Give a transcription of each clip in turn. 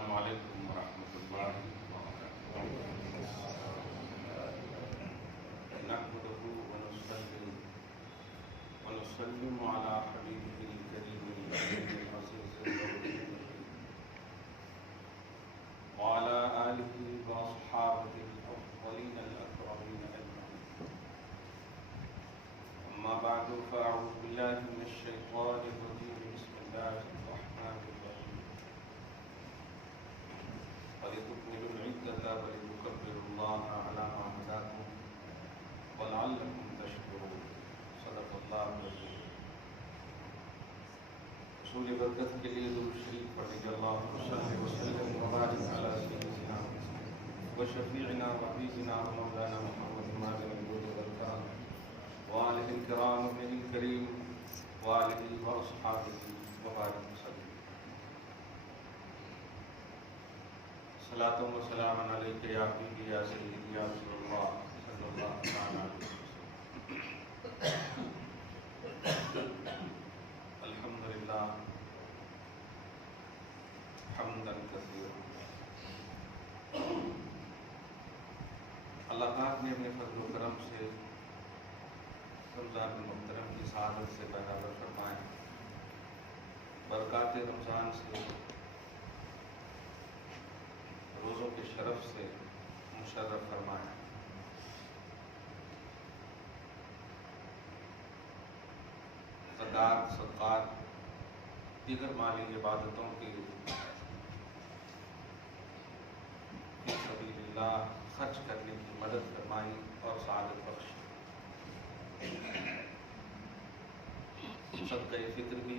السلام علیکم ورحمۃ اللہ وبرکاتہ۔ نحمده ونصلي ونسلم على حبيبه الكريم الأمين العزيز وعلى آله وأصحابه الأفضلين الأكرمين أجمعين، أما بعد فأعوذ بالله من الشيطان الرجيم، بسم الله الرحمن الرحيم، ولتكملوا العدة ولتكبروا الله على ما هداكم ولعلكم تشكرون، صدق اللہ العظیم۔ رسول برکت کے لیے درود شریف پڑھیں۔ اللہم صل وسلم وبارک علی سیدنا وشفیعنا وحبیبنا ومولانا محمد مازن الجود والکرم وآلہ الکرام ابن الکریم وآلہ واصحابہ وبارک وسلم۔ صلاۃ و سلام علیک یا حبیبی یا سیدی یا رسول اللہ صلی اللہ علیہ وسلم۔ الحمدللہ حمدا کثیرا۔ اللہ پاک نے اپنے فضل و کرم سے رمضان المحترم کی سعادت سے برابر فرمائے، برکات رمضان سے، روزوں کے شرف سے مشرف فرمائے۔ زکوٰۃ، صدقات، دیگر مالی عبادتوں کی فی سبیل اللہ خرچ کرنے کی مدد فرمائی اور سعادت بخشی۔ صدقہ فطر بھی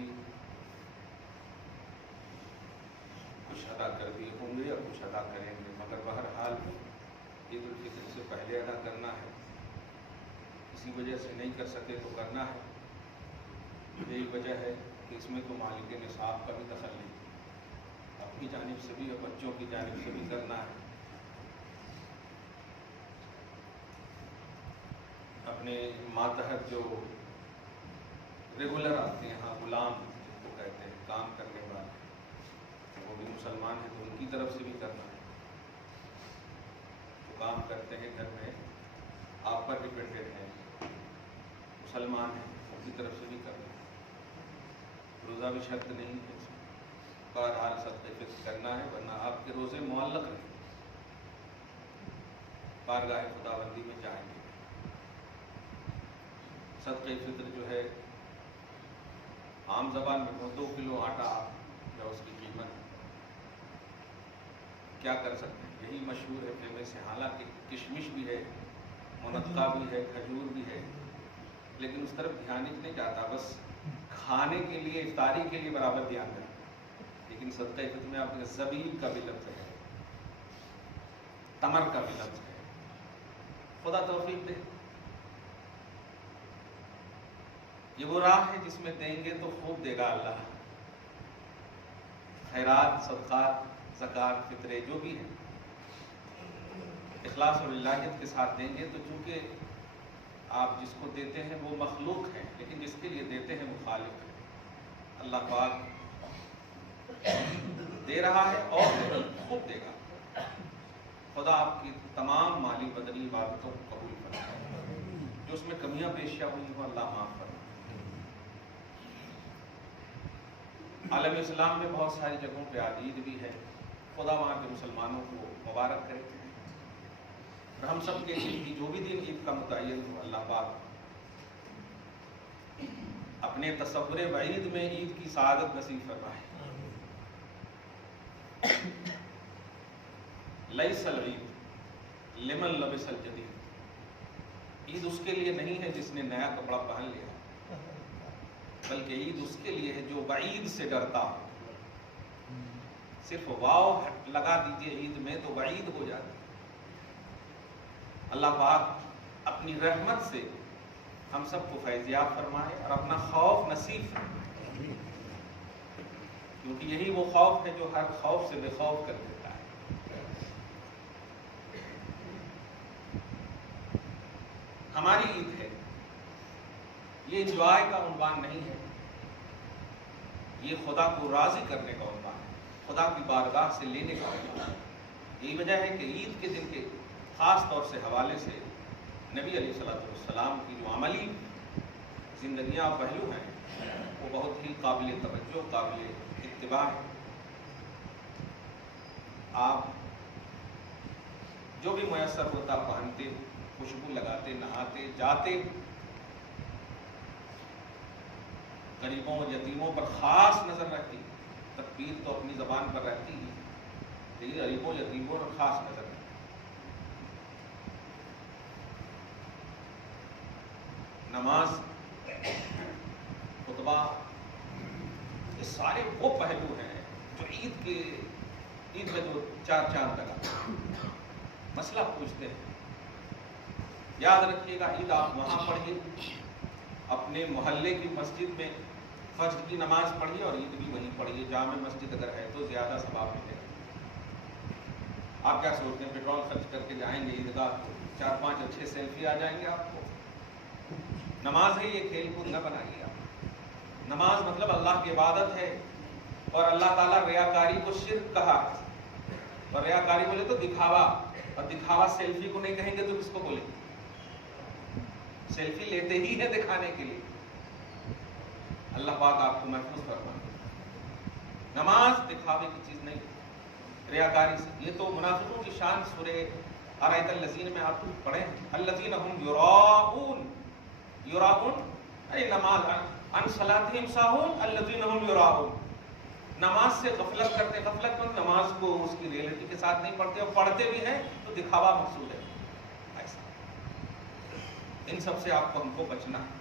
کچھ ادا کر دیے ہوں گے اور کچھ ادا کریں گے، مگر بہرحال عید الفطر سے پہلے ادا کرنا ہے، کسی وجہ سے نہیں کر سکے تو کرنا ہے۔ یہی وجہ ہے کہ اس میں تو مالک نصاب کا بھی دخل نہیں، اپنی جانب سے بھی اور بچوں کی جانب سے بھی کرنا ہے۔ اپنے ماتحت جو ریگولر آتے ہیں، ہاں غلام جن کو کہتے ہیں، کام کرنے والے، وہ بھی مسلمان ہیں تو ان کی طرف سے بھی کرنا ہے۔ جو کام کرتے ہیں گھر میں، آپ پر ڈپینڈنٹ ہیں، مسلمان ہیں، ان کی طرف سے بھی کرنا ہے۔ روزہ بھی شرط نہیں ہے، بہرحال صدقہ فطر کرنا ہے، ورنہ آپ کے روزے معلق رہیں، بارگاہ خداوندی میں جائیں گے۔ صدقہ فطر جو ہے عام زبان میں 2 کلو آٹا یا اس کی قیمت کیا کر سکتے ہیں، یہی مشہور ہے فیمس ہے۔ حالانکہ کشمش بھی ہے، منقع بھی ہے، کھجور بھی ہے، لیکن اس طرف دھیان ہی نہیں جاتا، بس کھانے کے لیے، افطاری کے لیے برابر دھیان دیں۔ لیکن صدقہ فطر میں آپ کے زبیب کا بھی لفظ ہے، تمر کا بھی لفظ ہے۔ خدا توفیق دے۔ یہ وہ راہ ہے جس میں دیں گے تو خوب دے گا اللہ۔ خیرات، صدقات، زکوٰۃ، فطرے جو بھی ہیں، اخلاص اور للہیت کے ساتھ دیں گے تو چونکہ آپ جس کو دیتے ہیں وہ مخلوق ہیں، لیکن جس کے لیے دیتے ہیں وہ خالق ہے۔ اللہ پاک دے رہا ہے اور خوب دے گا۔ خدا آپ کی تمام مالی بدنی عبادتوں کو قبول فرمائے، جو اس میں کمیاں پیشیاں ہوئی ہوں اللہ معاف فرمائے۔ عالم اسلام میں بہت ساری جگہوں پہ آج عید بھی ہے، خدا وہاں کے مسلمانوں کو مبارک کرے، اور ہم سب کے عید کی جو بھی دن عید کا متعین ہو، اللہ پاک اپنے تصور وعید میں عید کی سعادت نصیب فرمائے۔ لیس العید لمن لبس الجدید، عید اس کے لیے نہیں ہے جس نے نیا کپڑا پہن لیا، بلکہ عید اس کے لیے ہے جو وعید سے ڈرتا ہو۔ صرف واو لگا دیجئے عید میں تو وعید ہو جاتی۔ اللہ پاک اپنی رحمت سے ہم سب کو فیضیاب فرمائے اور اپنا خوف نصیب فرمائے، کیونکہ یہی وہ خوف ہے جو ہر خوف سے بے خوف کر دیتا ہے۔ ہماری عید ہے، یہ انجوائے کا عنوان نہیں ہے، یہ خدا کو راضی کرنے کا عنوان ہے۔ خدا کی بارگاہ سے لینے کا وجہ ہے۔ یہی وجہ ہے کہ عید کے دن کے خاص طور سے حوالے سے نبی علیہ الصلوۃ والسلام کی جو عملی زندگیاں اور پہلو ہیں وہ بہت ہی قابل توجہ، قابل اتباع ہے۔ آپ جو بھی میسر ہوتا پہنتے، خوشبو لگاتے، نہاتے، جاتے، غریبوں اور یتیموں پر خاص نظر رکھتی۔ تکبیر تو اپنی زبان پر رہتی ہی، لیکن غریبوں یتیموں پر خاص نظر رکھتی۔ نماز، خطبہ، یہ سارے وہ پہلو ہیں جو عید میں جو چار چاند لگا۔ مسئلہ پوچھتے ہیں، یاد رکھیے گا عید آپ وہاں پڑھیے، اپنے محلے کی مسجد میں فجر کی نماز پڑھیے اور عید بھی وہیں پڑھیے۔ جامع مسجد اگر ہے تو زیادہ ثواب ملے گا۔ آپ کیا سوچتے ہیں پیٹرول خرچ کر کے جائیں گے عیدگاہ کو، 4-5 اچھے سیلفی آ جائیں گے آپ کو؟ نماز ہے، یہ کھیل کود نہ بنائیے آپ۔ نماز مطلب اللہ کی عبادت ہے، اور اللہ تعالیٰ ریاکاری کو شرک کہا ہے، اور ریاکاری بولے تو دکھاوا، اور دکھاوا سیلفی کو نہیں کہیں گے تو کس کو بولیں گے؟ سیلفی لیتے ہی ہے دکھانے کے لیے۔ اللہ پاک آپ کو محفوظ فرمائے۔ نماز دکھاوے کی چیز نہیں، ریاکاری سے۔ یہ تو منافقوں کی شان سورہ ارایت الذین میں آپ پڑھیں، الذین هم یراؤون، یراؤون اے نماز، عن صلاتہم ساہون الذین هم یراؤون، نماز سے غفلت کرتے۔ غفلت مند نماز کو اس کی ریئلٹی کے ساتھ نہیں پڑھتے، اور پڑھتے بھی ہیں تو دکھاوا مقصود ہے۔ ایسا ان سب سے آپ کو ہم کو بچنا ہے۔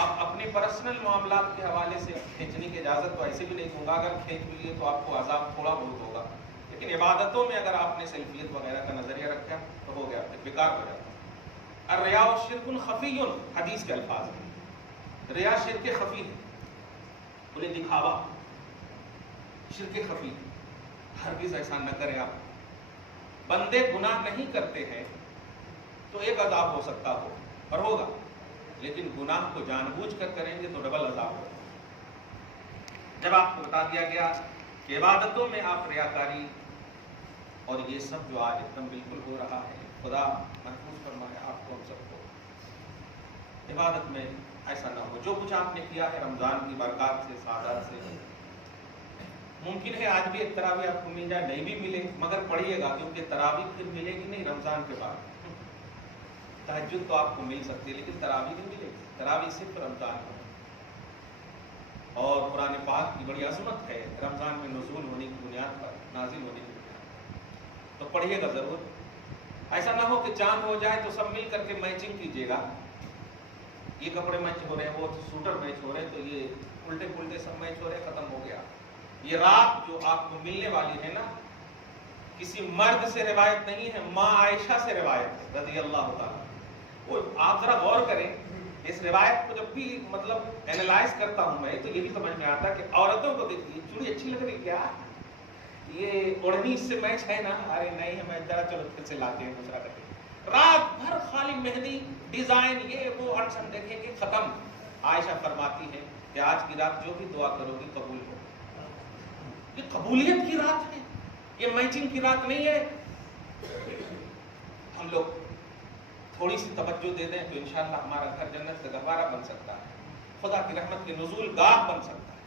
آپ اپنے پرسنل معاملات کے حوالے سے کھینچنے کی اجازت تو ایسے بھی نہیں دوں گا، اگر کھینچ بھی لیے تو آپ کو عذاب تھوڑا بہت ہوگا، لیکن عبادتوں میں اگر آپ نے سیلفیت وغیرہ کا نظریہ رکھا تو ہو گیا، بیکار ہو جاتا۔ الریا شرک خفی، حدیث کے الفاظ ہیں، ریا شرک خفی ہے، بولے دکھاوا شرک خفی۔ ہرگز ایسا نہ کریں آپ۔ بندے گناہ نہیں کرتے ہیں تو ایک عذاب ہو سکتا ہو اور ہوگا، لیکن گناہ کو جان بوجھ کر کریں گے تو ڈبل عذاب ہوگا۔ جب آپ کو بتا دیا گیا کہ عبادتوں میں آپ ریاکاری اور یہ سب جو آج ایک دم بالکل ہو رہا ہے، خدا محفوظ فرمائے آپ کو، ہم سب کو۔ عبادت میں ایسا نہ ہو۔ جو کچھ آپ نے کیا ہے رمضان کی برکات سے، سعادت سے، ممکن ہے آج بھی ایک تراویح آپ کو مل جائے، نہیں بھی ملے مگر پڑھیے گا، کیونکہ تراویح پھر ملے گی نہیں رمضان کے بعد۔ تہجد تو آپ کو مل سکتی ہے لیکن تراویح نہیں ملے گی، تراویح صرف رمضان میں۔ اور قرآن پاک کی بڑی عظمت ہے رمضان میں نزول ہونے کی بنیاد پر، نازل ہونے کی بنیاد پر، تو پڑھیے گا ضرور۔ ایسا نہ ہو کہ چاند ہو جائے تو سب مل کر کے میچنگ کیجیے گا، یہ کپڑے میچ ہو رہے ہیں، وہ سوٹر میچ ہو رہے ہیں، تو یہ الٹے پلٹے سب میچ ہو رہے ہیں، ختم ہو گیا۔ یہ رات جو آپ کو ملنے والی ہے نا، کسی مرد سے روایت نہیں ہے، ماں عائشہ سے روایت ہے رضی اللہ تعالیٰ۔ وہ آپ ذرا غور کریں اس روایت کو، جب بھی مطلب اینالائز کرتا ہوں میں تو یہ بھی سمجھ میں آتا کہ عورتوں کو دیکھیے، چوڑی اچھی لگ رہی کیا، یہ اوڑھنی اس سے میچ ہے نا، ارے نہیں ہمیں ذرا چلو پھر سے لاتے ہیں دوسرا کرتے ہیں۔ رات بھر خالی مہندی ڈیزائن یہ وہ انسان دیکھیں گے، ختم۔ عائشہ فرماتی ہے کہ آج کی رات جو بھی دعا کرو گی قبول ہو۔ یہ قبولیت کی رات ہے، یہ میچنگ کی رات نہیں ہے۔ ہم لوگ تھوڑی سی توجہ دے دیں تو انشاءاللہ ہمارا گھر جنت کا گہوارہ بن سکتا ہے، خدا کی رحمت کے نزول گاہ بن سکتا ہے۔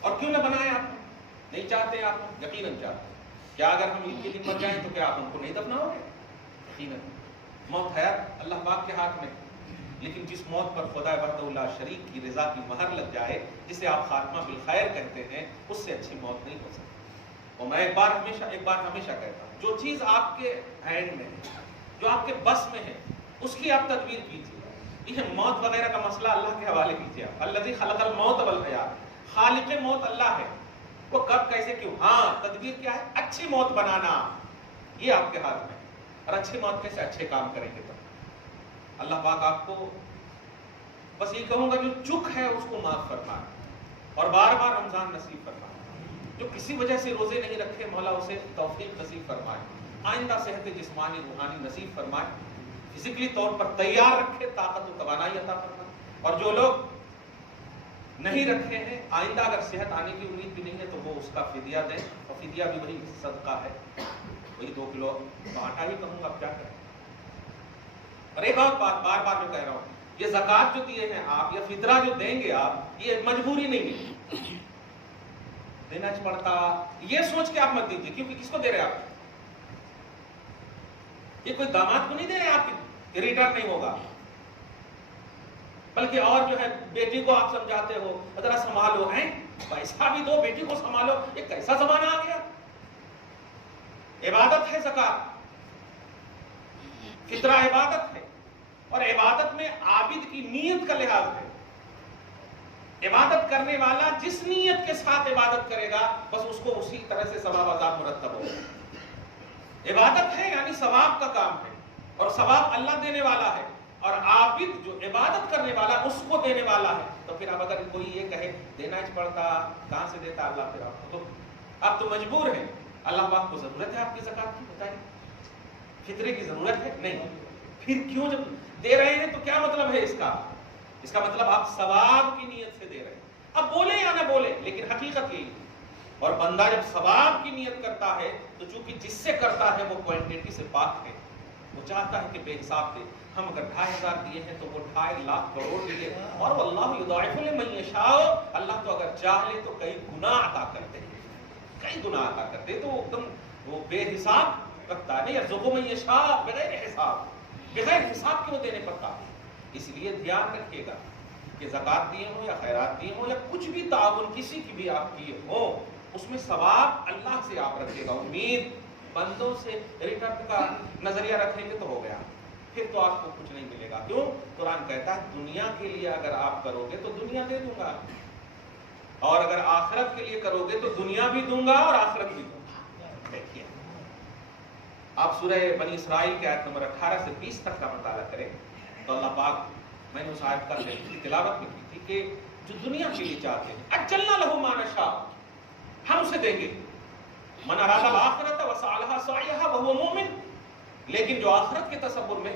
اور کیوں نہ بنائے آپ؟ نہیں چاہتے آپ؟ یقیناً چاہتے ہیں۔ کیا اگر ہم عید کے دن مر جائیں تو کیا آپ ہم کو نہیں دفناؤ گے؟ یقیناً۔ موت حیات اللہ پاک کے ہاتھ میں، لیکن جس موت پر خدا وحدہ لا شریک کی رضا کی مہر لگ جائے، جسے آپ خاتمہ بالخیر کہتے ہیں، اس سے اچھی موت نہیں ہو سکتی۔ اور میں ایک بار ہمیشہ کہتا ہوں، جو چیز آپ کے ہینڈ میں ہے، جو آپ کے بس میں ہے، اس کی آپ تدبیر کیجیے۔ یہ موت وغیرہ کا مسئلہ اللہ کے حوالے کیجیے آپ۔ الذی خلق الموت والحیات، خالق موت اللہ ہے، وہ کب کیسے کیوں، ہاں تدبیر کیا ہے؟ اچھی موت بنانا، یہ آپ کے ہاتھ میں ہے۔ اور اچھی موت کیسے؟ اچھے کام کریں گے تو۔ اللہ پاک آپ کو بس یہ کہوں گا، جو چک ہے اس کو معاف فرمائے اور بار بار رمضان نصیب فرمائے۔ جو کسی وجہ سے روزے نہیں رکھے، مولا اسے توفیق نصیب فرمائے، آئندہ صحت جسمانی روحانی نصیب فرمائے، فزیکلی طور پر تیار رکھے، طاقت و توانائی عطا فرمائے۔ اور جو لوگ نہیں رکھے ہیں، آئندہ اگر صحت آنے کی امید بھی نہیں ہے تو وہ اس کا فدیہ دیں، اور فدیہ بھی وہی صدقہ ہے، وہی 2 کلو آٹا ہی کہوں گا، اب کیا کریں۔ اور ایک اور بات بار بار میں کہہ رہا ہوں، یہ زکوٰۃ جو دیے ہیں آپ یا فطرہ جو دیں گے آپ، یہ مجبوری نہیں ہے، دینا پڑتا یہ سوچ کے آپ مت دیجیے، کیونکہ کس کو دے رہے آپ؟ یہ کوئی داماد کو نہیں دے رہے آپ کی ریٹرن نہیں ہوگا، بلکہ اور جو ہے بیٹی کو آپ سمجھاتے ہو ذرا سنبھالو، ہیں پیسہ بھی دو بیٹی کو سنبھالو، یہ کیسا زمانہ آ گیا؟ عبادت ہے زکوٰۃ، فطرہ عبادت ہے، اور عبادت میں عابد کی نیت کا لحاظ ہے۔ عبادت کرنے والا جس نیت کے ساتھ عبادت کرے گا بس اس کو اسی طرح سے ثواب عذاب مرتب ہوگا۔ عبادت ہے یعنی ثواب کا کام ہے، اور ثواب اللہ دینے والا ہے، اور عابد جو عبادت کرنے والا اس کو دینے والا ہے۔ تو پھر اب اگر کوئی یہ کہے دینا ہی پڑتا، کہاں سے دیتا اللہ؟ پھر آپ تو مجبور ہیں، اللہ پاک کو ضرورت ہے آپ کی زکوٰۃ کی؟ بتائیں، فطرے کی ضرورت ہے؟ نہیں، پھر کیوں جب دے رہے ہیں تو کیا مطلب ہے اس کا؟ اس کا مطلب آپ ثواب کی نیت سے دے رہے ہیں، اب بولے یا نہ بولے، لیکن حقیقت یہی ہے۔ اور بندہ جب ثواب کی نیت کرتا ہے تو چونکہ جس سے کرتا ہے وہ کوانٹٹی سے پاک ہے، وہ چاہتا ہے کہ بے حساب دے۔ ہم اگر 2,500 دیے ہیں تو وہ 2.5 لاکھ کروڑ دیے، اور واللہ یضاعف لمن یشاء، اللہ تو اگر چاہے تو کئی گنا عطا کرتے ہیں، کئی گنا عطا کرتے، تو ایک دم وہ بے حساب رکھتا ہے، نہیں یرزق من یشاء بغیر حساب، بغیر حساب کے وہ دینے پڑتا ہے۔ اس لیے دھیان رکھیے گا کہ زکوٰۃ دیے ہوں یا خیرات دیے ہوں یا کچھ بھی تعاون کسی کی بھی آپ کیے ہو، اس میں ثواب اللہ سے آپ رکھیے گا، امید بندوں سے ریٹرن کا نظریہ رکھیں گے تو ہو گیا، پھر تو آپ کو کچھ نہیں ملے گا۔ کیوں؟ قرآن کہتا ہے دنیا کے لیے اگر آپ کرو گے تو دنیا دے دوں گا، اور اگر آخرت کے لیے کرو گے تو دنیا بھی دوں گا اور آخرت بھی دوں گا۔ دیکھیے آپ سورہ بنی اسرائیل کے آیت نمبر 18 سے 20 تک کا مطالعہ کریں تو اللہ پاک، میں نے اس آیت کا تلاوت بھی کی تھی کہ جو دنیا کے لیے چاہتے ہیں اجلنا لہ ما نشاء، ہم اسے دیں گے، من اراد الآخرۃ وسعى لها سعيها وهو مؤمن، لیکن جو آخرت کے تصور میں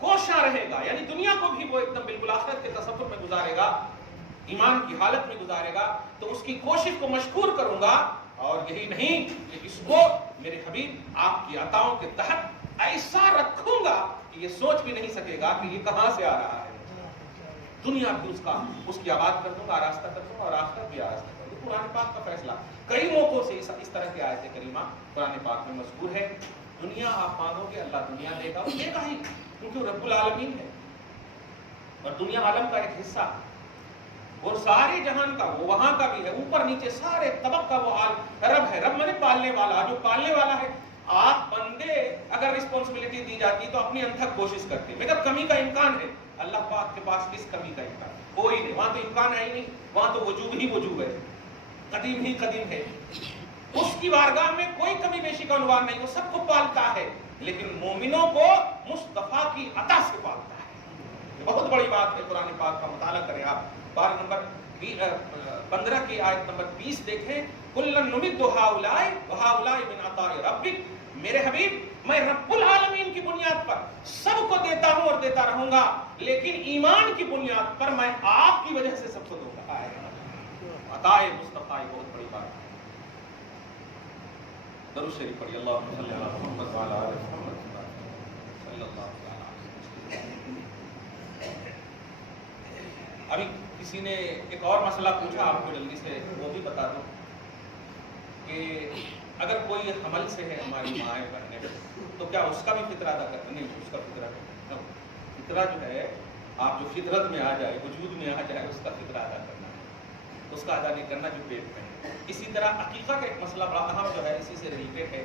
کوشاں رہے گا، یعنی دنیا کو بھی وہ ایک دم بالکل آخرت کے تصور میں گزارے گا، ایمان کی حالت میں گزارے گا، تو اس کی کوشش کو مشکور کروں گا، اور یہی نہیں کہ اس کو میرے حبیب آپ کی عطاؤں کے تحت ایسا رکھوں گا کہ یہ سوچ بھی نہیں سکے گا کہ یہ کہاں سے آ رہا ہے، دنیا بھی اس کی آباد کر دوں گا، آراستہ کر دوں گا، اور آخرت بھی آراستہ کر دوں گا۔ قرآن پاک کا فیصلہ کئی موقعوں سے اس طرح کی آیت کریمہ قرآن پاک میں مذکور ہے۔ دنیا آپ مانگو گے اللہ دنیا دے گا، وہ دے گا ہی، کیونکہ رب العالمین ہے، اور دنیا عالم کا ایک حصہ ہے، اور سارے جہان کا وہ وہاں کا بھی ہے، اوپر نیچے سارے طبق کا وہ رب ہے۔ رب میں نے پالنے والا، جو پالنے والا ہے۔ آپ بندے اگر رسپانسبلٹی دی جاتی تو اپنی انتھک کوشش کرتے، مگر کمی کا امکان ہے، اللہ پاک کے پاس کس کمی کا امکان؟ کوئی نہیں، وہاں تو امکان ہے ہی نہیں، وہاں تو وجوب ہی وجوب ہے، قدیم ہی قدیم ہے، اس کی بارگاہ میں کوئی کمی بیشی کا عنوان نہیں، وہ سب کو پالتا ہے، لیکن مومنوں کو مصطفیٰ کی عطا سے پالتا ہے۔ یہ بہت بڑی بات ہے، قرآن پاک کا مطالعہ کریں آپ، بارہ نمبر 15 کی آیت نمبر 20 دیکھیں، کُلًا نُمِدُّ ہؤلاء وہؤلاء من عطاء ربک، میرے حبیب میں رب العالمین کی بنیاد پر سب کو دیتا ہوں اور دیتا رہوں گا، لیکن ایمان کی بنیاد پر میں آپ کی وجہ سے سب کو دوں گا۔ عطائے مصطفیٰ بہت بڑی بات ہے۔ درود شریف پڑھیے، اللہم صلی علی محمد وعلی آل محمد صلی اللہ علیہ وسلم۔ ابھی کسی نے ایک اور مسئلہ پوچھا، آپ کو جلدی سے وہ بھی بتا دوں کہ اگر کوئی حمل سے ہے ہماری مائیں بہنیں، تو کیا اس کا بھی فطرہ ادا کرنا؟ نہیں، اس کا فطرہ جو ہے، آپ جو فطرت میں آ جائے، وجود میں آ جائے، اس کا فطرہ ادا کرنا ہے، اس کا ادا نہیں کرنا جو پیٹ میں ہے۔ اسی طرح عقیقہ کا ایک مسئلہ بڑا اہم جو ہے، اسی سے ریلیٹڈ ہے،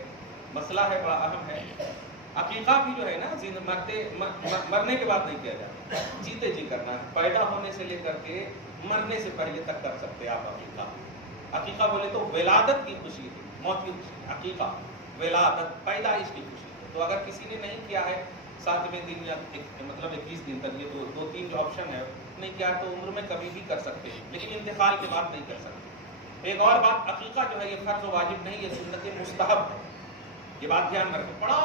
مسئلہ ہے بڑا اہم ہے۔ عقیقہ بھی جو ہے نا، مرنے کے بعد نہیں کیا جاتا، جیتے جی کرنا ہے، پیدا ہونے سے لے کر کے مرنے سے پہلے تک کر سکتے آپ عقیقہ۔ عقیقہ بولے تو ولادت کی خوشی ہے، موت کی خوشی، عقیقہ ولادت پیدائش کی خوشی ہے۔ تو اگر کسی نے نہیں کیا ہے 7ویں دن یا مطلب 21 دن تک، یہ دو تین جو آپشن ہے، نہیں کیا تو عمر میں کبھی بھی کر سکتے ہیں، لیکن انتقال کے بعد نہیں کر سکتے۔ ایک اور بات، عقیقہ جو ہے یہ فرض و واجب نہیں، یہ سنت مستحب ہے، یہ بات دھیان میں رکھیں۔ بڑا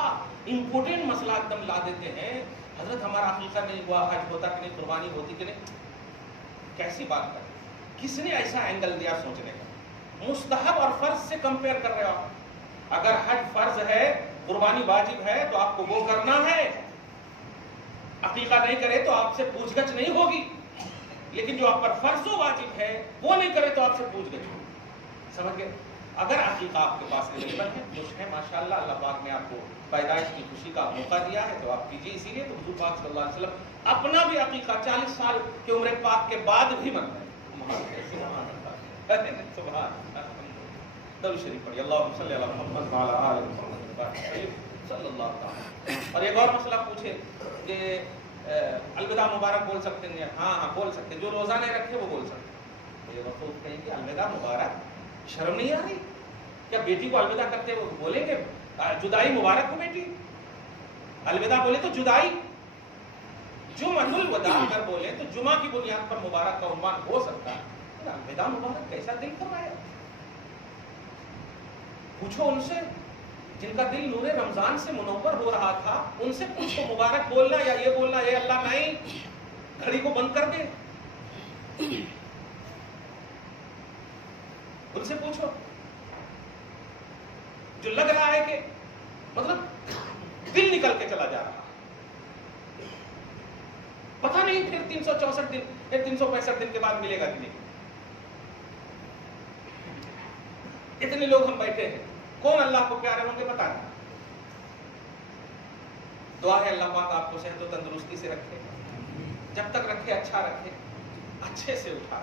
امپورٹنٹ مسئلہ ایک دم لا دیتے ہیں، حضرت ہمارا عقیقہ نہیں ہوا، حج ہوتا کہ نہیں، قربانی ہوتی کہ نہیں، کیسی بات کریں؟ کس نے ایسا اینگل دیا سوچنے کا؟ مستحب اور فرض سے کمپیئر کر رہے ہو آپ. اگر حج فرض ہے، قربانی واجب ہے تو آپ کو وہ کرنا ہے. عقیقہ نہیں کرے تو آپ سے پوچھ گچھ نہیں ہوگی، لیکن جو آپ پر فرض و واجب ہے وہ نہیں کرے تو آپ سے پوچھ گچھ ہوگی. سمجھ گئے؟ اگر عقیقہ آپ کے پاس اویلیبل ہے، خوش ہے ماشاءاللہ، اللہ پاک نے آپ کو پیدائش کی خوشی کا موقع دیا ہے تو آپ کیجیے. اسی لیے تو حضور پاک صلی اللہ علیہ وسلم اپنا بھی عقیقہ 40 سال کی عمر پاک کے بعد بھی منتے ہیں. شریف پڑھیے اللہم صلی علی محمد وعلی آل محمد صلی اللہ تعالی. اور ایک اور مسئلہ پوچھے کہ الوداع مبارک بول سکتے ہیں؟ ہاں ہاں بول سکتے ہیں، جو روزہ نہیں رکھے وہ بول سکتے ہیں. یہ وقت کہیں کہ الوداع مبارک، شرم نہیں آ رہی کیا بیٹی کو الوداع کرتے وہ بولیں گے جدائی مبارک ہو بیٹی؟ الوداع بولے تو جدائی، جمعۃ الوداع اگر بولے تو جمعہ کی بنیاد پر مبارک کا عنوان ہو سکتا ہے. الوداع مبارک کیسا دل فرمایا؟ پوچھو ان سے جن کا دل نور رمضان سے منور ہو رہا تھا، ان سے پوچھو مبارک بولنا یا یہ بولنا اے اللہ نہیں، گھڑی کو بند کر دے. ان سے پوچھو جو لگ رہا ہے کہ مطلب دل نکل کے چلا جا رہا، پتہ نہیں پھر 364 دن یا 365 دن کے بعد ملے گا کہ نہیں. اتنے لوگ ہم بیٹھے ہیں، کون اللہ کو پیارے ہوں گے پتہ نہیں. دعا ہے اللہ پاک آپ کو صحت و تندرستی سے رکھے، جب تک رکھے اچھا رکھے، اچھے سے اٹھا.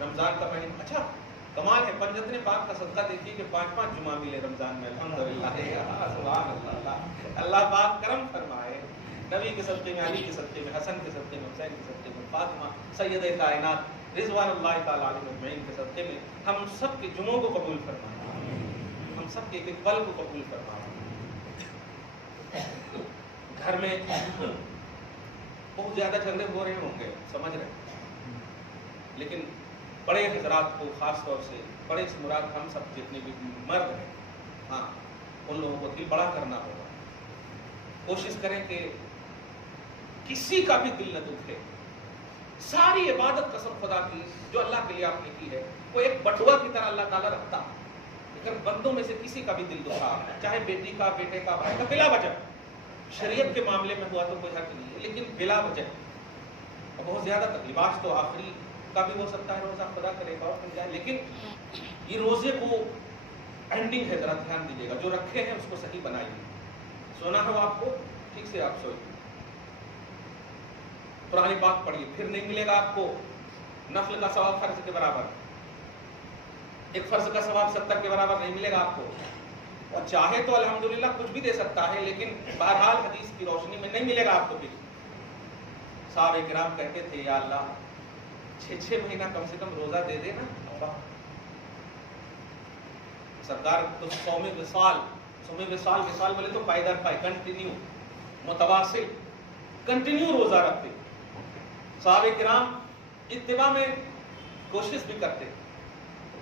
رمضان کا مہینہ اچھا کمال ہے، پنجتن پاک کا صدقہ دیکھیے کہ 5 جمعہ ملے رمضان میں. الحمدللہ سبحان اللہ. اللہ پاک کرم فرمائے. نبی کے صدقے میں، علی کے صدقے میں، حسن کے صدقے میں، حسین کے صدقے میں، فاطمہ سید کائنات رضوان اللہ تعالی علیہ اجمعین کے صدقے میں ہم سب کے جمعوں کو قبول فرمائے، ہم سب کے ایک پل کو قبول فرمائے. گھر میں بہت زیادہ جھگڑے ہو رہے ہوں گے، سمجھ رہے ہیں، لیکن بڑے حضرات کو خاص طور سے، بڑے سے مراد ہم سب جتنے بھی مرد ہیں، ہاں ان لوگوں کو دل بڑا کرنا ہوگا. کوشش کریں کہ کسی کا بھی دل نہ دکھے. ساری عبادت قسم خدا کی جو اللہ کے لیے آپ نے کی ہے وہ ایک بٹوا کی طرح اللہ تعالیٰ رکھتا. اگر بندوں میں سے کسی کا بھی دل دکھا، چاہے بیٹی کا، بیٹے کا، بھائی کا، بلا وجہ، شریعت کے معاملے میں ہوا تو کوئی حق نہیں ہے، لیکن بلا وجہ بہت زیادہ تکلیفات تو آخری کا بھی ہو سکتا ہے، روزہ خدا کرے گا اور جائے، لیکن یہ روزے کو اینڈنگ ہے، ذرا دھیان دیجیے گا. جو رکھے ہیں اس کو صحیح بنائیے. سونا ہو آپ کو ٹھیک سے آپ سوئیے، قرآن پاک پڑھیے، پھر نہیں ملے گا آپ کو نفل کا ثواب فرض کے برابر. ایک فرض کا ثواب 70 کے برابر نہیں ملے گا آپ کو. اور چاہے تو الحمدللہ کچھ بھی دے سکتا ہے، لیکن بہرحال حدیث کی روشنی میں نہیں ملے گا آپ کو. بھی صحابہ کرام کہتے تھے یا اللہ 6 مہینہ کم سے کم روزہ دے دے نا. سرکار تو صوم وصال بولے تو پائیدار پائے، کنٹینیو، متواصل، کنٹینیو روزہ رکھتے. صحابہ کرام اتباع میں کوشش بھی کرتے.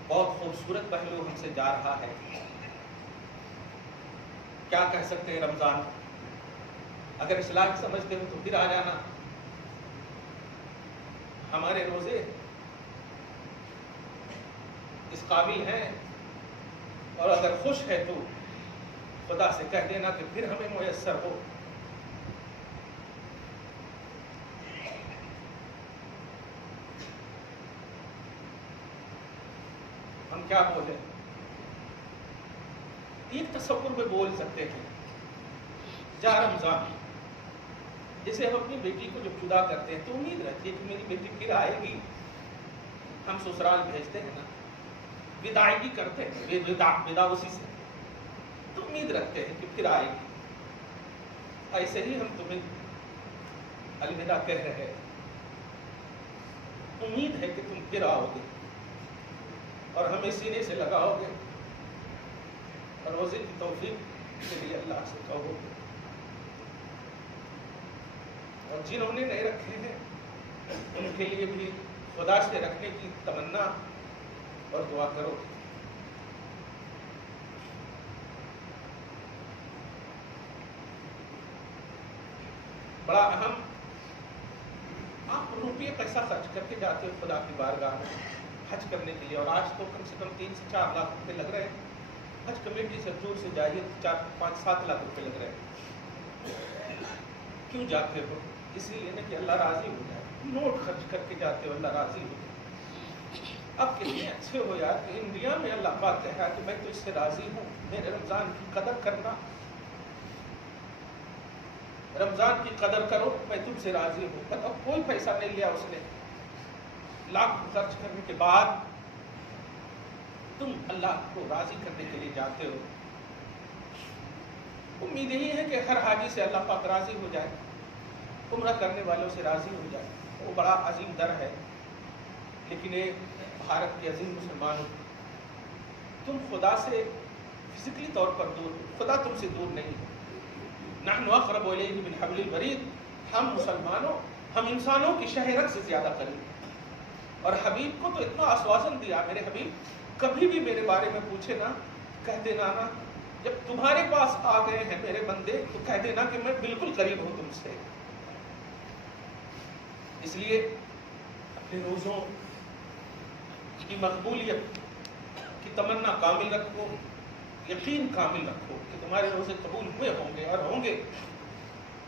بہت خوبصورت پہلو ہم سے جا رہا ہے. کیا کہہ سکتے ہیں؟ رمضان اگر اصلاح سمجھتے ہو تو پھر آ جانا. ہمارے روزے اس قابل ہیں، اور اگر خوش ہے تو خدا سے کہہ دینا کہ پھر ہمیں میسر ہو. ہم کیا بولیں؟ ایک تصور میں بول سکتے ہیں، جا رمضان، جیسے ہم اپنی بیٹی کو جب جدا کرتے ہیں تو امید رہتی ہے کہ میری بیٹی پھر آئے گی. ہم سسرال بھیجتے ہیں نا، وداعگی کرتے ہیں، ودا اسی سے، تو امید رکھتے ہیں کہ پھر آئے گی. ایسے ہی ہم تمہیں الوداع کہہ رہے ہیں، امید ہے کہ تم پھر آؤ گے اور ہمیں سینے سے لگاؤ گے اور روزے کی توفیق کے لیے اللہ سے کہو گے. اور جنہوں نے نہیں رکھے ہیں ان کے لیے بھی خدا سے رکھنے کی تمنا اور دعا کرو. بڑا اہم آپ روپیے پیسہ خرچ کر کے جاتے ہو خدا کی بارگاہ میں حج کرنے کے لیے، اور آج تو کم سے کم 3 سے 4 لاکھ روپے لگ رہے ہیں. حج کمیٹی سے دور سے جائیے 4, 5, 7 لاکھ روپے لگ رہے ہیں. کیوں جاتے ہو؟ اس لیے نا کہ اللہ راضی ہو جائے. نوٹ خرچ کر کے جاتے ہو، اللہ راضی ہو جائے. اب کتنے اچھے ہو یار کہ انڈیا میں اللہ پاک کہہ رہا ہے کہ میں تو اس سے راضی ہوں. میرے رمضان کی قدر کرنا، رمضان کی قدر کرو، میں تم سے راضی ہوں. بتاؤ کوئی پیسہ نہیں لیا اس نے، لاکھ خرچ کرنے کے بعد تم اللہ کو راضی کرنے کے لیے جاتے ہو. امید یہی ہے کہ ہر حاجی سے اللہ پاک راضی ہو جائے، عمرہ کرنے والوں سے راضی ہو جائے. وہ بڑا عظیم در ہے. لیکن یہ بھارت کے عظیم مسلمانوں، تم خدا سے فزیکلی طور پر دور ہو، خدا تم سے دور نہیں ہے. نحن اقرب الیہ من حبل الورید، ہم مسلمانوں، ہم انسانوں کی شہ رگ سے زیادہ قریب ہیں. اور حبیب کو تو اتنا آشواسن دیا، میرے حبیب کبھی بھی میرے بارے میں پوچھے نا، کہہ دینا نا جب تمہارے پاس آ گئے ہیں میرے بندے تو کہہ دینا کہ میں بالکل قریب ہوں تم سے. اس لیے اپنے روزوں کی مقبولیت کی تمنا کامل رکھو، یقین کامل رکھو کہ تمہارے روزے قبول ہوئے ہوں گے، اور ہوں گے.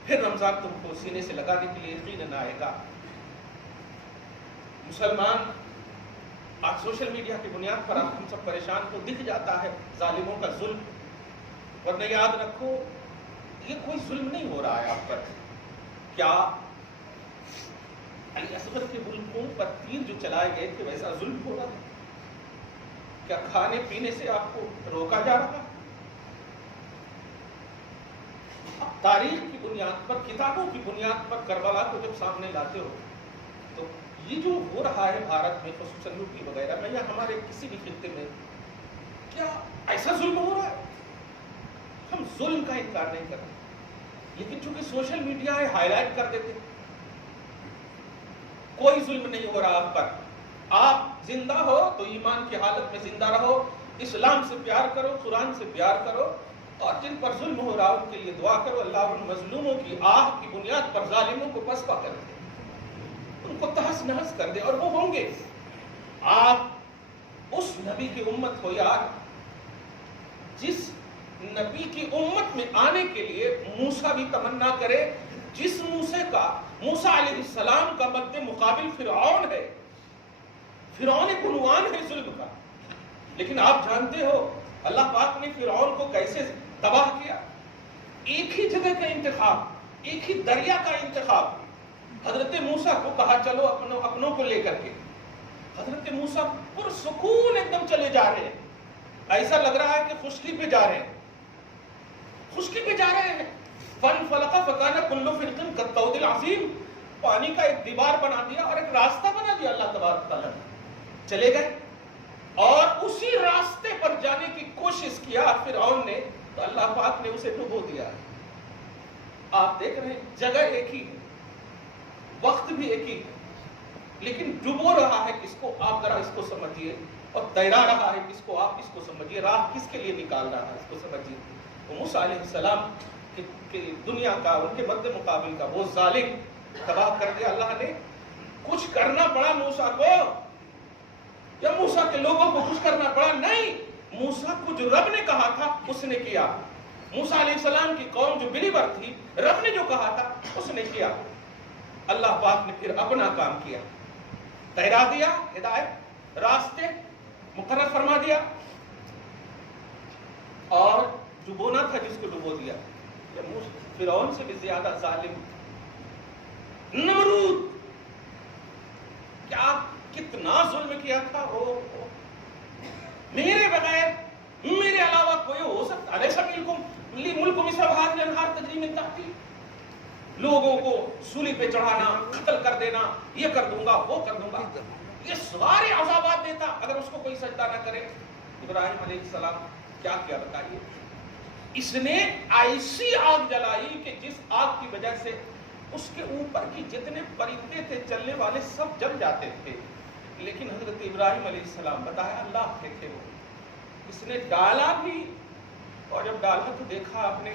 پھر رمضان تم کو سینے سے لگانے کے لیے یقین نہ آئے گا. مسلمان آج سوشل میڈیا کی بنیاد پر ہم سب پریشان کو دکھ جاتا ہے ظالموں کا ظلم. ورنہ یاد رکھو یہ کوئی ظلم نہیں ہو رہا ہے آپ پر. کیا علی اصغر کے ملکوں پر تیر جو چلائے گئے تھے ویسا ظلم ہو رہا ہے؟ کیا کھانے پینے سے آپ کو روکا جا رہا ہے؟ اب تاریخ کی بنیاد پر، کتابوں کی بنیاد پر کربلا کو جب سامنے لاتے ہو تو یہ جو ہو رہا ہے بھارت میں، خصوصاً یوپی وغیرہ میں یا ہمارے کسی بھی خطے میں، کیا ایسا ظلم ہو رہا ہے؟ ہم ظلم کا انکار نہیں کرتے، لیکن چونکہ سوشل میڈیا ہے ہائی لائٹ کر دیتے. کوئی ظلم نہیں ہو رہا آپ پر. آپ زندہ ہو تو ایمان کی حالت میں زندہ رہو، اسلام سے پیار کرو، قرآن سے پیار کرو، اور جن پر ظلم ہو رہا ان کے لیے دعا کرو. اللہ ان مظلوموں کی آہ کی بنیاد پر ظالموں کو پسپا کر دے، ان کو تہس نہس کر دے، اور وہ ہوں گے. آپ اس نبی کی امت ہو یار جس نبی کی امت میں آنے کے لیے موسیٰ بھی تمنا کرے، جس موسیٰ علیہ السلام کا مد مقابل فرعون ہے. فرعون ایک عنوان ہے ظلم کا، لیکن آپ جانتے ہو اللہ پاک نے فرعون کو کیسے تباہ کیا. ایک ہی جگہ کا انتخاب، ایک ہی دریا کا انتخاب. حضرت موسیٰ کو کہا چلو اپنوں کو لے کر کے. حضرت موسیٰ پرسکون ایک دم چلے جا رہے ہیں، ایسا لگ رہا ہے کہ خشکی پہ جا رہے ہیں، خشکی پہ جا رہے ہیں. فانفلق فکان کل فرق کالطود العظیم، پانی کا ایک دیوار بنا دیا اور ایک راستہ بنا دیا اللہ تبارک تعالیٰ نے. چلے گئے اور اسی راستے پر جانے کی کوشش کیا فرعون نے تو اللہ پاک نے اسے ڈبو دیا. آپ دیکھ رہے ہیں جگہ ایک ہی ہے، وقت بھی ایک ہی ہے، لیکن ڈبو رہا ہے کس کو آپ ذرا اس کو سمجھیے، اور تیرا رہا ہے کس کو آپ اس کو سمجھیے. راہ کس کے لیے نکال رہا ہے اس کو سمجھیے. موسیٰ علیہ السلام کی دنیا کا، ان کے مد مقابل کا وہ ظالم تباہ کر دیا اللہ نے. کچھ کرنا پڑا موسیٰ کو یا موسیٰ کے لوگوں کو کچھ کرنا پڑا؟ نہیں، موسیٰ کو جو رب نے کہا تھا اس نے کیا. موسیٰ علیہ السلام کی قوم جو بلیور تھی، رب نے جو کہا تھا اس نے کیا. اللہ پاک نے پھر اپنا کام کیا، تہرا دیا، ہدایت راستے مقرر فرما دیا، اور ڈبونا تھا جس کو ڈبو دیا. فرعون سے بھی زیادہ ظالم نمرود، کیا کتنا ظلم کیا تھا. میرے بغیر، میرے علاوہ کوئی ہو سکتا ہے؟ ملک مصر هذه الانهار تجری من تحتی. لوگوں کو سولی پہ چڑھانا، قتل کر دینا، یہ کر دوں گا وہ کر دوں گا، یہ سارے عذابات دیتا اگر اس کو کوئی سجدہ نہ کرے. ابراہیم علیہ السلام کیا کیا بتائیے؟ اس نے ایسی آگ جلائی کہ جس آگ کی وجہ سے اس کے اوپر کی جتنے پرندے تھے چلنے والے سب جل جاتے تھے. لیکن حضرت ابراہیم علیہ السلام بتایا اللہ کے تھے وہ. اس نے ڈالا بھی، اور جب ڈالا تو دیکھا آپ نے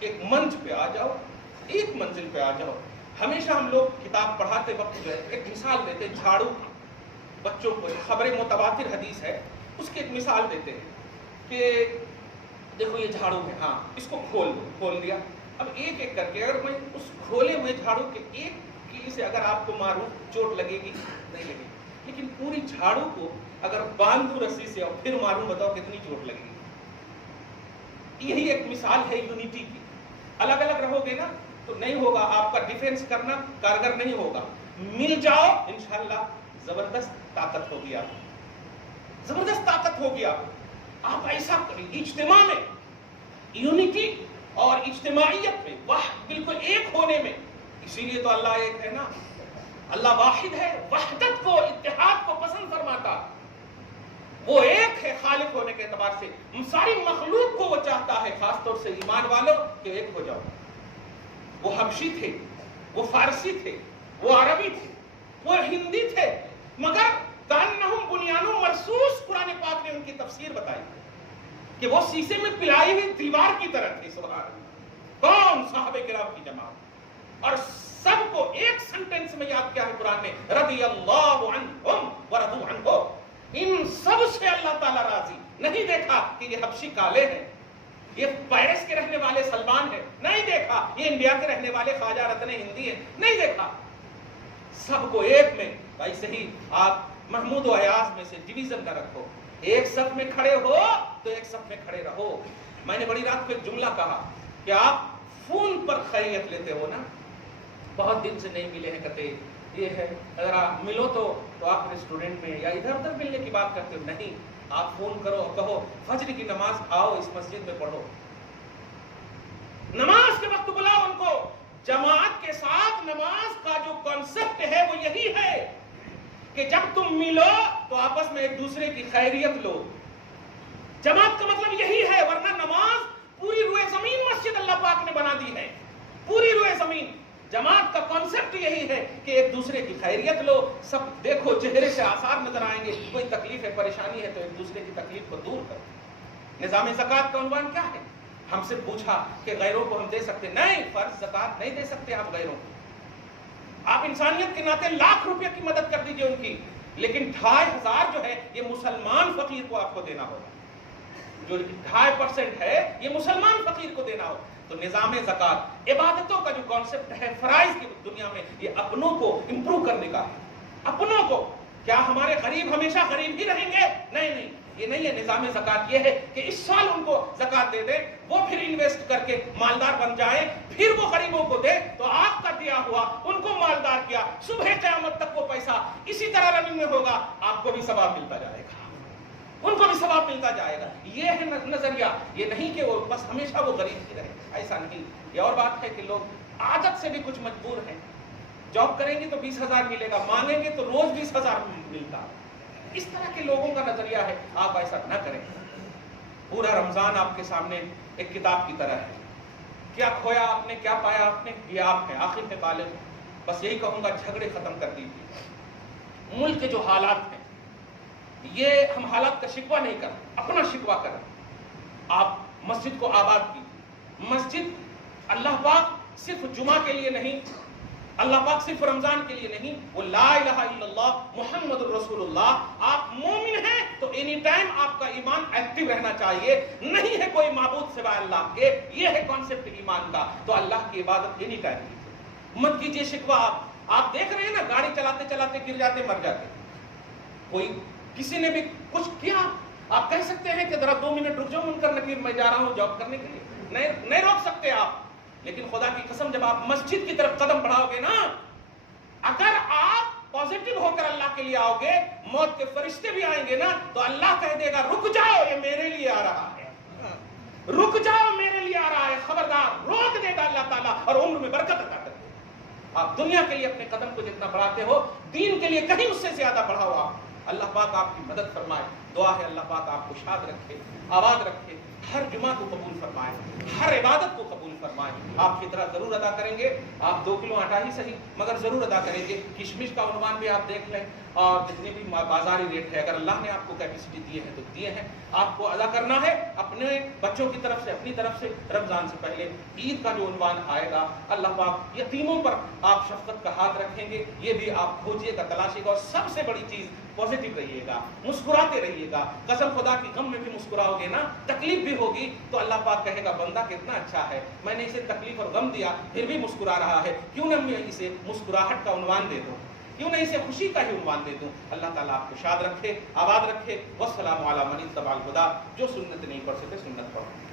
ایک منچ پہ آ جاؤ, ایک منزل پہ آ جاؤ. ہمیشہ ہم لوگ کتاب پڑھاتے وقت جو ہے ایک مثال دیتے ہیں جھاڑو کی, بچوں کو خبر متواتر حدیث ہے اس کی ایک مثال دیتے ہیں کہ دیکھو یہ جھاڑو ہے, ہاں اس کو کھول دیا. اب ایک ایک کر کے اگر میں اس کھولے ہوئے جھاڑو کے ایک کیل سے اگر آپ کو ماروں چوٹ لگے گی؟ نہیں لگے گی. لیکن پوری جھاڑو کو اگر باندھوں رسی سے اور پھر ماروں, بتاؤ کتنی چوٹ لگے گی؟ یہی ایک مثال ہے یونٹی کی. الگ الگ رہو گے نا تو نہیں ہوگا, آپ کا ڈیفینس کرنا کارگر نہیں ہوگا. مل جاؤ انشاءاللہ زبردست طاقت ہوگی, آپ زبردست طاقت ہوگی. آپ ایسا کریں اجتماع میں, یونٹی اور اجتماعیت میں, بالکل ایک ہونے میں. اسی لیے تو اللہ ایک ہے نا, اللہ واحد ہے, وحدت کو اتحاد کو پسند فرماتا. وہ ایک ہے خالق ہونے کے اعتبار سے, ساری مخلوق کو وہ چاہتا ہے, خاص طور سے ایمان والوں کہ ایک ہو جاؤ. وہ حبشی تھے, وہ فارسی تھے, وہ عربی تھے, وہ ہندی تھے, مگر کانہم بنیان مرصوص, قرآن پاک نے ان کی تفسیر بتائی کہ وہ شیشے میں پلائی ہوئی دیوار کی طرح تھی. سبحان اللہ. کون؟ صحابہ کرام کی جماعت. اور سب کو ایک سنٹینس میں یاد کیا ہے قرآن نے, رضی اللہ عنہم ورضوا عنہ. ان سب سے اللہ تعالیٰ راضی. نہیں دیکھا کہ یہ حبشی کالے ہیں, یہ پیرس کے رہنے والے سلمان ہیں, نہیں دیکھا یہ انڈیا کے رہنے والے خواجہ رتن ہندی ہیں, نہیں دیکھا. سب کو ایک میں. ایسے ہی آپ محمود و ایاز میں سے ڈویژن نہ رکھو, ایک صف میں کھڑے ہو تو ایک صف میں کھڑے رہو. میں نے بڑی رات کو ایک جملہ کہا کہ آپ فون پر خیریت لیتے ہو نا, بہت دن سے نہیں ملے ہیں, کہتے یہ ہے, اگر آپ ملو تو آپ ریسٹورنٹ میں یا ادھر ادھر ملنے کی بات کرتے ہو. نہیں, آپ فون کرو اور کہو فجر کی نماز آؤ اس مسجد میں پڑھو, نماز کے وقت بلاؤ ان کو. جماعت کے ساتھ نماز کا جو کانسیپٹ ہے وہ یہی ہے کہ جب تم ملو تو آپس میں ایک دوسرے کی خیریت لو. جماعت کا مطلب یہی ہے, ورنہ نماز پوری روئے زمین مسجد اللہ پاک نے بنا دی ہے, پوری روئے زمین. جماعت کا کانسیپٹ یہی ہے کہ ایک دوسرے کی خیریت لو. سب دیکھو چہرے سے آثار نظر آئیں گے, کوئی تکلیف ہے, پریشانی ہے تو ایک دوسرے کی تکلیف کو دور کرو. نظام زکوٰۃ کا عنوان کیا ہے؟ ہم سے پوچھا کہ غیروں کو ہم دے سکتے, نہیں, فرض زکوٰۃ نہیں دے سکتے آپ غیروں کو. آپ انسانیت کے ناطے لاکھ روپے کی مدد کر دیجئے ان کی, لیکن 2500 جو ہے یہ مسلمان فقیر کو آپ کو دینا ہوگا. جو 2.5% ہے یہ مسلمان فقیر کو دینا ہوگا. تو نظام زکوٰۃ عبادتوں کا جو کانسیپٹ ہے فرائض کی دنیا میں, یہ اپنوں کو امپروو کرنے کا ہے. اپنوں کو, کیا ہمارے غریب ہمیشہ غریب ہی رہیں گے؟ نہیں, یہ نہیں ہے. نظام زکوٰۃ یہ ہے کہ اس سال ان کو زکوٰۃ دے دیں, وہ پھر انویسٹ کر کے مالدار بن جائیں, پھر وہ غریبوں کو دے تو آپ کا دیا ہوا ان کو مالدار کیا, صبح قیامت تک وہ پیسہ اسی طرح رننگ میں ہوگا, آپ کو بھی ثواب ملتا جائے گا, ان کو بھی ثواب ملتا جائے گا. یہ ہے نظریہ. یہ نہیں کہ وہ بس ہمیشہ وہ غریب ہی رہے, ایسا نہیں. یہ اور بات ہے کہ لوگ عادت سے بھی کچھ مجبور ہیں. جاب کریں گے تو 20,000 ملے گا, مانگیں گے تو روز 20,000 ملتا. اس طرح کے لوگوں کا نظریہ ہے. آپ ایسا نہ کریں. پورا رمضان آپ کے سامنے ایک کتاب کی طرح ہے. کیا کھویا آپ نے, کیا پایا آپ نے, یہ آپ ہیں, آخر میں غالب. بس یہی کہوں گا, جھگڑے ختم کر دیجیے. ملک کے جو حالات ہیں, یہ ہم حالات کا شکوہ نہیں کر, اپنا شکوہ کریں. آپ مسجد کو آباد کیجیے. مسجد اللہ پاک صرف جمعہ کے لیے نہیں, اللہ پاک صرف رمضان کے لیے نہیں, وہ لا الہ الا اللہ محمد الرسول اللہ. آپ مومن ہیں تو اینی ٹائم آپ کا ایمان ایکٹیو رہنا چاہیے. نہیں ہے کوئی معبود سوائے اللہ کے, یہ ہے کانسیپٹ ایمان کا. تو اللہ کی عبادت اینی ٹائم کیجیے, مت کیجیے شکوہ. آپ دیکھ رہے ہیں نا, گاڑی چلاتے چلاتے گر جاتے, مر جاتے. کوئی کسی نے بھی کچھ کیا, آپ کہہ سکتے ہیں کہ ذرا 2 منٹ رک جاؤ منکر نکیر, میں جا رہا ہوں جاب کرنے کے لیے. نہیں روک سکتے آپ. لیکن خدا کی قسم جب آپ مسجد کی طرف قدم بڑھاؤ گے نا, اگر آپ پازیٹیو ہو کر اللہ کے لیے آؤ گے, موت کے فرشتے بھی آئیں گے نا, تو اللہ کہہ دے گا رک جاؤ, یہ میرے لیے آ رہا ہے, رک جاؤ میرے لیے آ رہا ہے, خبردار. روک دے گا اللہ تعالیٰ اور عمر میں برکت عطا کر دے گا. آپ دنیا کے لیے اپنے قدم کو جتنا بڑھاتے ہو, دین کے لیے کہیں اس سے زیادہ بڑھاؤ. آپ اللہ پاک آپ کی مدد فرمائے. دعا ہے اللہ پاک آپ کو شاد رکھے, آباد رکھے, ہر جمعہ کو قبول فرمائے, ہر عبادت کو قبول فرمائے. آپ کی طرح ضرور ادا کریں گے, آپ 2 کلو آٹا ہی صحیح مگر ضرور ادا کریں گے. کشمش کا عنوان بھی آپ دیکھ لیں, اور جتنے بھی بازاری ریٹ ہے, اگر اللہ نے آپ کو کیپیسٹی دیے ہیں تو دیے ہیں, آپ کو ادا کرنا ہے اپنے بچوں کی طرف سے, اپنی طرف سے. رمضان سے پہلے عید کا جو عنوان آئے گا, اللہ پاک یتیموں پر آپ شفقت کا ہاتھ رکھیں گے, یہ بھی آپ کھوجیے گا, تلاشیے گا. اور سب سے بڑی چیز پازیٹیو رہیے گا, مسکراتے رہیے گا. قسم خدا کی غم میں بھی مسکراؤ گے نا, تکلیف بھی ہوگی تو اللہ پاک کہے گا بندہ کتنا اچھا ہے, میں نے اسے تکلیف اور غم دیا پھر بھی مسکرا رہا ہے, کیوں نہ میں اسے مسکراہٹ کا عنوان دے دوں, کیوں نہ اسے خوشی کا ہی عنوان دے دوں. اللہ تعالیٰ آپ کو شاد رکھے, آباد رکھے. والسلام علی من اتبع الہدی. جو سنت نہیں پڑھ سکے سنت پڑھو.